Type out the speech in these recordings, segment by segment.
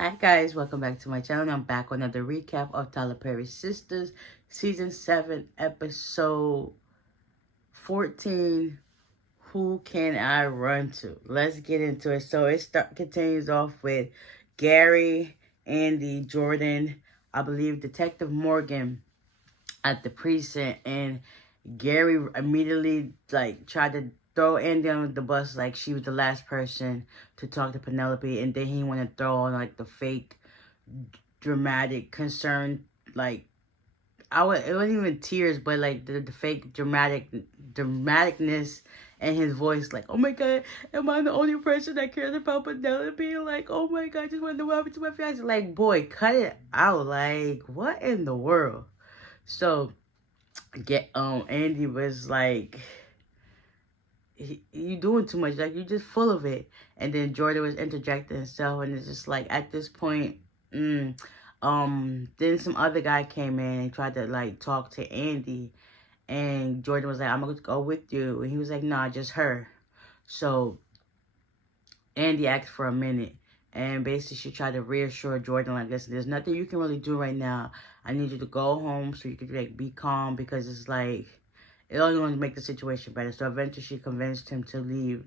Hi guys, welcome back to my channel. I'm back with another recap of Tyler Perry's Sistas, Season 7, Episode 14, Who Can I Run To? Let's get into it. So it continues off with Gary, Andy, Jordan, I believe Detective Morgan at the precinct, and Gary immediately tried to throw Andy on the bus like she was the last person to talk to Penelope, and then he wanted to throw on the fake dramatic concern, it wasn't even tears, but the fake dramaticness in his voice, like, oh my god, am I the only person that cares about Penelope? Like, oh my god, I just want to know what happened to my fiance. Like, boy, cut it out. Like, what in the world? So Andy was like, you doing too much, like, you just full of it. And then Jordan was interjecting himself, and it's just like, at this point, then some other guy came in and tried to talk to Andy, and Jordan was like, I'm gonna go with you, and he was like, nah, just her. So Andy asked for a minute, and basically she tried to reassure Jordan, like, listen, there's nothing you can really do right now. I need you to go home so you can be calm, because it's like, it only going to make the situation better. So eventually she convinced him to leave.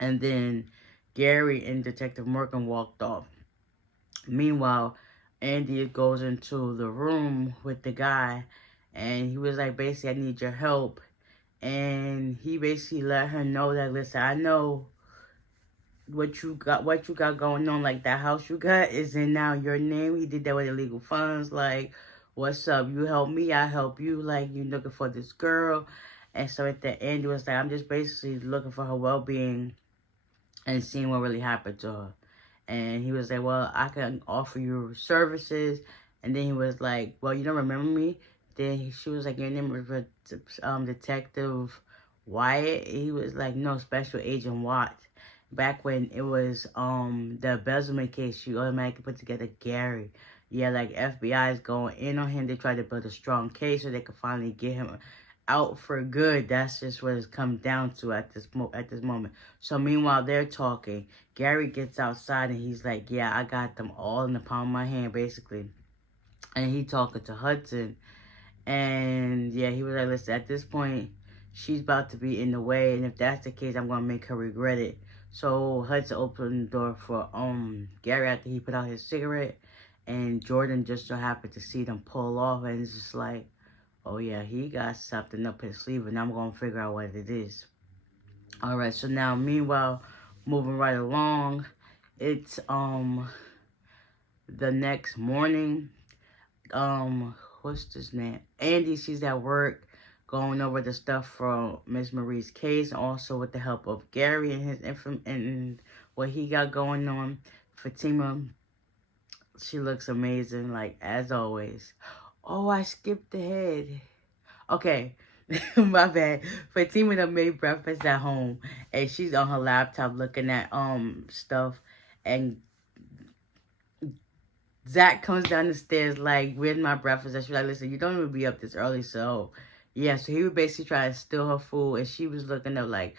And then Gary and Detective Morgan walked off. Meanwhile, Andy goes into the room with the guy, and he was like, basically, I need your help. And he basically let her know that, listen, I know what you got going on. Like, that house you got is in now your name. He did that with illegal funds. Like, what's up? You help me, I help you. Like, you looking for this girl. And so at the end, he was like, I'm just basically looking for her well-being and seeing what really happened to her. And he was like, well, I can offer you services. And then he was like, well, you don't remember me? Then she was like, your name was Detective Wyatt. He was like, no, Special Agent Watt. Back when it was the embezzlement case, you automatically put together Gary. Yeah, like, FBI is going in on him. They tried to build a strong case so they could finally get him out for good. That's just what it's come down to at this moment. So meanwhile, they're talking. Gary gets outside and he's like, yeah, I got them all in the palm of my hand, basically. And he talking to Hudson. And yeah, he was like, listen, at this point, she's about to be in the way. And if that's the case, I'm going to make her regret it. So Hudson opened the door for Gary after he put out his cigarette. And Jordan just so happened to see them pull off. And it's just like, oh yeah, he got something up his sleeve, and I'm going to figure out what it is. Alright, so now, meanwhile, moving right along, it's the next morning. What's his name? Andy, she's at work going over the stuff from Miss Marie's case, also with the help of Gary and his and what he got going on. Fatima, she looks amazing, like, as always. Oh, I skipped ahead. Okay, my bad. Fatima done made breakfast at home, and she's on her laptop looking at stuff, and Zach comes down the stairs like, where's my breakfast? And she's like, listen, you don't even be up this early. So yeah, so he would basically try to steal her food, and she was looking up like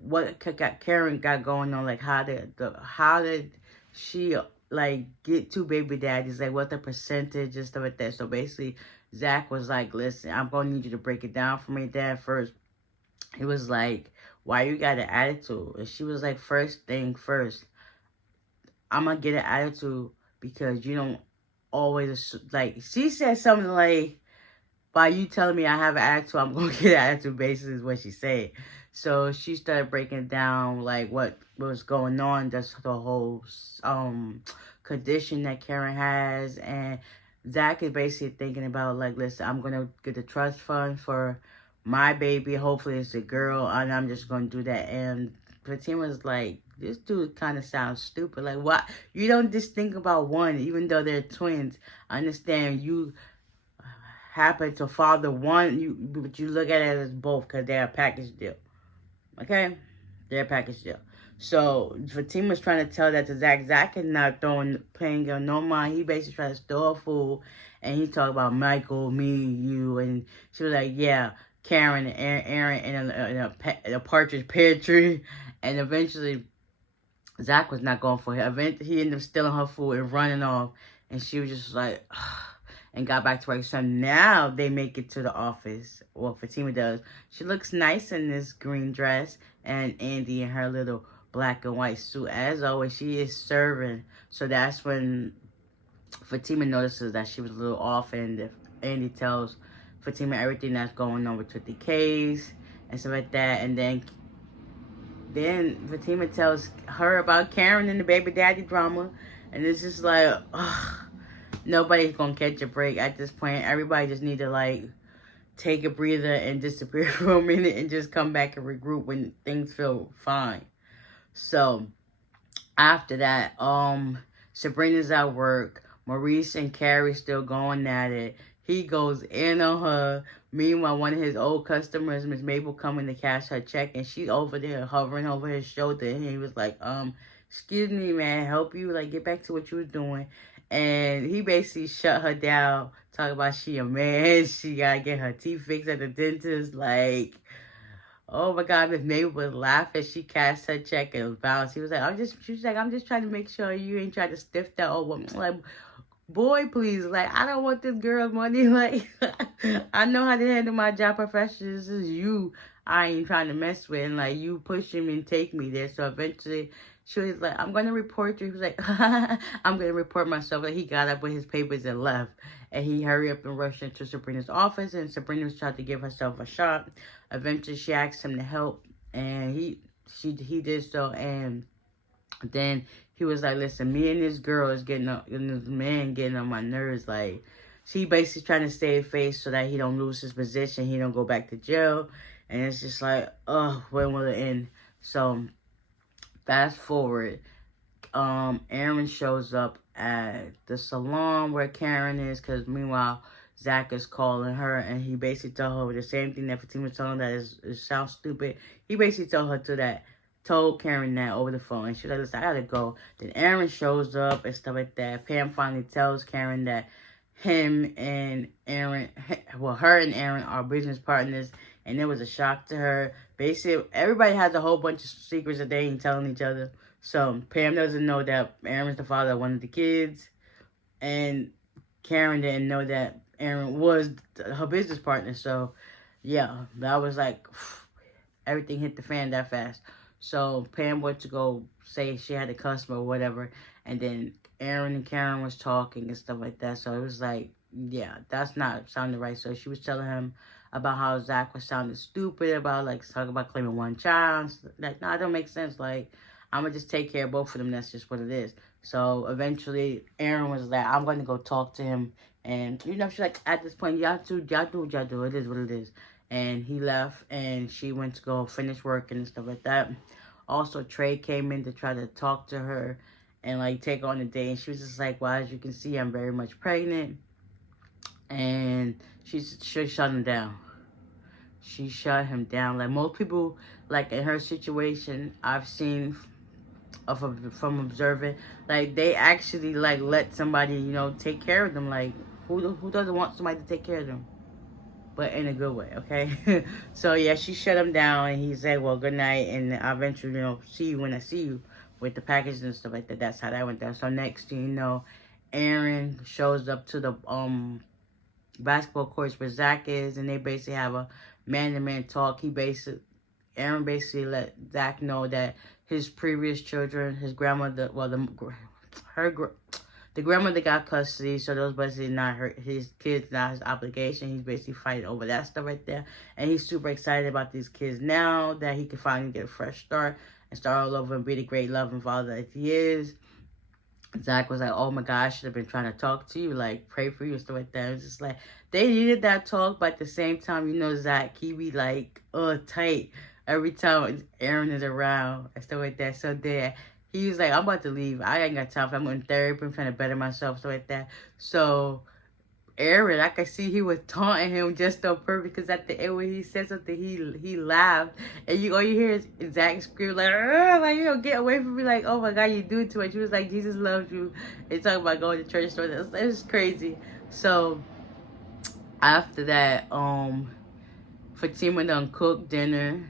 what Karen got going on, like how did she get two baby daddies, like what the percentage and stuff like that. So basically Zach was like, listen, I'm gonna need you to break it down for me, Dad. First, he was like, why you got an attitude? And she was like, first thing first, I'm gonna get an attitude because you don't always, like, she said something like, by you telling me I have an attitude, I'm going to get an attitude, basically, is what she said. So she started breaking down, like, what was going on, just the whole condition that Karen has. And Zach is basically thinking about, like, listen, I'm going to get the trust fund for my baby. Hopefully it's a girl, and I'm just going to do that. And Fatima's like, this dude kind of sounds stupid. Like, what? You don't just think about one, even though they're twins. I understand you happen to father one, but you look at it as both because they're a package deal. Okay? They're a package deal. So Fatima's trying to tell that to Zach. Zach is not paying her no mind. He basically trying to steal her food, and he talked about Michael, me, you, and she was like, yeah, Karen and Aaron in a partridge pear tree. And eventually Zach was not going for it. Eventually, he ended up stealing her food and running off. And she was just like, and got back to work. So now they make it to the office. Well, Fatima does. She looks nice in this green dress. And Andy in her little black and white suit. As always, she is serving. So that's when Fatima notices that she was a little off. And Andy tells Fatima everything that's going on with the case and stuff like that. And then Fatima tells her about Karen and the baby daddy drama. And it's just like, ugh, nobody's going to catch a break at this point. Everybody just need to, like, take a breather and disappear for a minute and just come back and regroup when things feel fine. So, after that, Sabrina's at work. Maurice and Carrie still going at it. He goes in on her. Meanwhile, one of his old customers, Miss Mabel, coming to cash her check, and she's over there hovering over his shoulder. And he was like, excuse me, man, help you, like, get back to what you were doing. And he basically shut her down, talking about she a man, she gotta get her teeth fixed at the dentist. Like, oh my God, Miss Mabel was laughing. She cashed her check and bounced. She was like, I'm just trying to make sure you ain't trying to stiff that old woman. Like, boy, please, like, I don't want this girl's money. Like, I know how to handle my job professionally. This is you I ain't trying to mess with. And, like, you push him and take me there. So, eventually, she was like, I'm going to report you. He was like, I'm going to report myself. Like, he got up with his papers and left. And he hurried up and rushed into Sabrina's office. And Sabrina was trying to give herself a shot. Eventually, she asked him to help. And he did so. And then he was like, listen, me and this girl is getting up, and this man getting on my nerves. Like, she basically trying to save face so that he don't lose his position. He don't go back to jail. And it's just like, when will it end? So, fast forward. Aaron shows up at the salon where Karen is. Because meanwhile, Zach is calling her. And he basically told her the same thing that Fatima told him, that it sounds stupid. He basically told Karen that over the phone. And she's like, listen, I gotta go. Then Aaron shows up and stuff like that. Pam finally tells Karen that her and Aaron are business partners. And it was a shock to her. Basically, everybody has a whole bunch of secrets that they ain't telling each other. So Pam doesn't know that Aaron's the father of one of the kids. And Karen didn't know that Aaron was her business partner. So, yeah, that was like, everything hit the fan that fast. So Pam went to go say she had a customer or whatever. And then Aaron and Karen was talking and stuff like that. So it was like, yeah, that's not sounding right. So she was telling him about how Zach was sounding stupid about, like, talking about claiming one child. Like, no, it don't make sense. Like, I'm going to just take care of both of them. That's just what it is. So eventually Aaron was like, I'm going to go talk to him. And, you know, she's like, at this point, y'all do what y'all do. It is what it is. And he left, and she went to go finish working and stuff like that. Also, Trey came in to try to talk to her and, like, take on the day. And she was just like, well, as you can see, I'm very much pregnant. And she shut him down. She shut him down. Like, most people, like, in her situation, I've seen from observing, like, they actually, like, let somebody, you know, take care of them. Like, who doesn't want somebody to take care of them? But in a good way, okay? So, yeah, she shut him down, and he said, well, good night, and I'll eventually, you know, see you when I see you with the package and stuff like that. That's how that went down. So, next thing you know, Aaron shows up to the basketball courts where Zach is, and they basically have a man-to-man talk. Aaron basically let Zach know that his previous children, his grandmother, well, the grandmother got custody, so those basically not his kids, not his obligation. He's basically fighting over that stuff right there. And he's super excited about these kids now that he can finally get a fresh start and start all over and be the great loving father that he is. Zach was like, oh my God, I should have been trying to talk to you, like, pray for you and stuff like that. It was just like, they needed that talk, but at the same time, you know, Zach, he be like, tight every time Aaron is around and stuff like that. So there, he was like, I'm about to leave. I ain't got time for it. I'm in therapy. I'm trying to better myself, stuff like that. So Aaron, I could see he was taunting him just on purpose, because at the end when he said something, he laughed, and all you hear is Zach scream like, you know, get away from me, like, oh my God, you do too much. He was like, Jesus loves you. They talking about going to church store. It was crazy. So after that, Fatima done cooked dinner.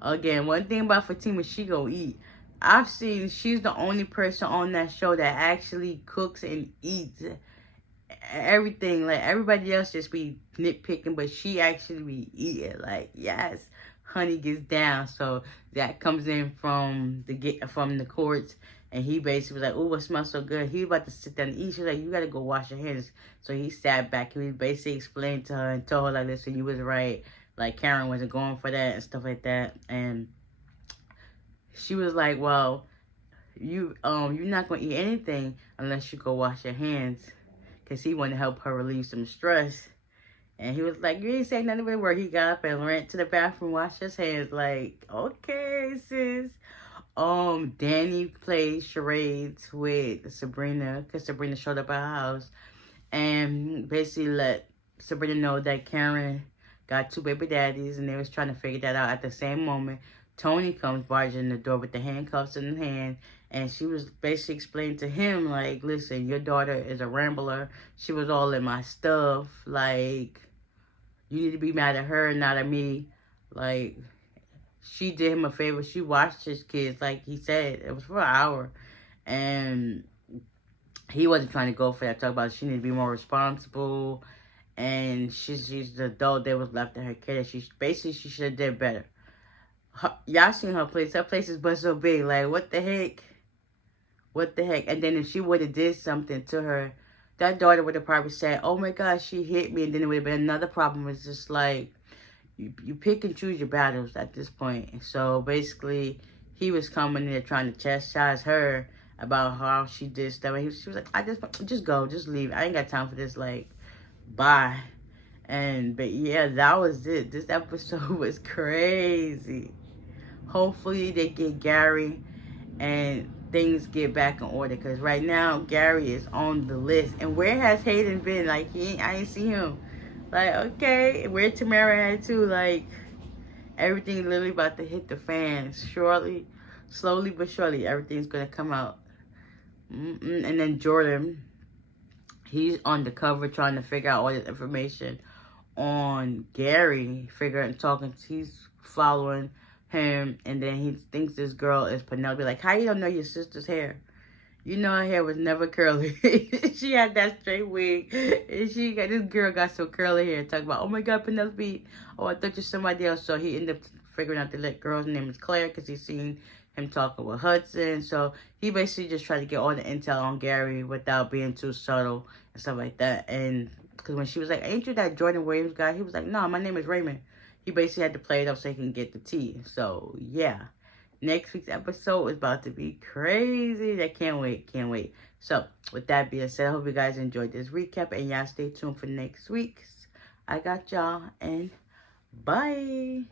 Again, one thing about Fatima, she go eat. I've seen she's the only person on that show that actually cooks and eats everything. Like, everybody else just be nitpicking, but she actually be eating. Like, yes, honey gets down. So that comes in from the courts, and he basically was like, "Oh, it smells so good." He about to sit down and eat. She's like, "You gotta go wash your hands." So he sat back and he basically explained to her and told her, like, "Listen, you was right. Like, Karen wasn't going for that and stuff like that." And she was like, "Well, you're not gonna eat anything unless you go wash your hands," because he wanted to help her relieve some stress. And he was like, "You ain't saying nothing but word." He got up and ran to the bathroom, washed his hands. Like, okay, sis. Danny played charades with Sabrina because Sabrina showed up at her house and basically let Sabrina know that Karen got 2 baby daddies, and they was trying to figure that out. At the same moment, Tony comes barging in the door with the handcuffs in hand, and she was basically explaining to him, like, "Listen, your daughter is a rambler. She was all in my stuff. Like, you need to be mad at her, not at me." Like, she did him a favor. She watched his kids, like he said. It was for an hour. And he wasn't trying to go for that. Talk about she need to be more responsible. And she's the adult that was left in her care. She should have did better. Y'all seen her place. Her place is but so big. Like, what the heck? What the heck? And then if she would have did something to her, that daughter would have probably said, "Oh my God, she hit me." And then it would have been another problem. It's just like, you pick and choose your battles at this point. So basically, he was coming there trying to chastise her about how she did stuff. And she was like, "I just go, just leave. I ain't got time for this. Like, bye." But yeah, that was it. This episode was crazy. Hopefully they get Gary and things get back in order, because right now Gary is on the list. And where has Hayden been? Like, I ain't see him. Like, okay, where Tamara at too? Like, everything literally about to hit the fan. Slowly but surely, everything's gonna come out. And then Jordan, he's on the cover trying to figure out all this information on Gary. He's following him, and then he thinks this girl is Penelope. Like, how you don't know your sister's hair? You know her hair was never curly. She had that straight wig. And this girl got so curly hair. Talk about, "Oh my God, Penelope. Oh, I thought you're somebody else." So he ended up figuring out that girl's name is Claire, because he's seen him talking with Hudson. So he basically just tried to get all the intel on Gary without being too subtle and stuff like that. And because when she was like, "Ain't you that Jordan Williams guy?" He was like, "No, my name is Raymond." He basically had to play it up so he can get the tea. So yeah. Next week's episode is about to be crazy. I can't wait. So, with that being said, I hope you guys enjoyed this recap. And y'all stay tuned for next week's. I got y'all. And bye.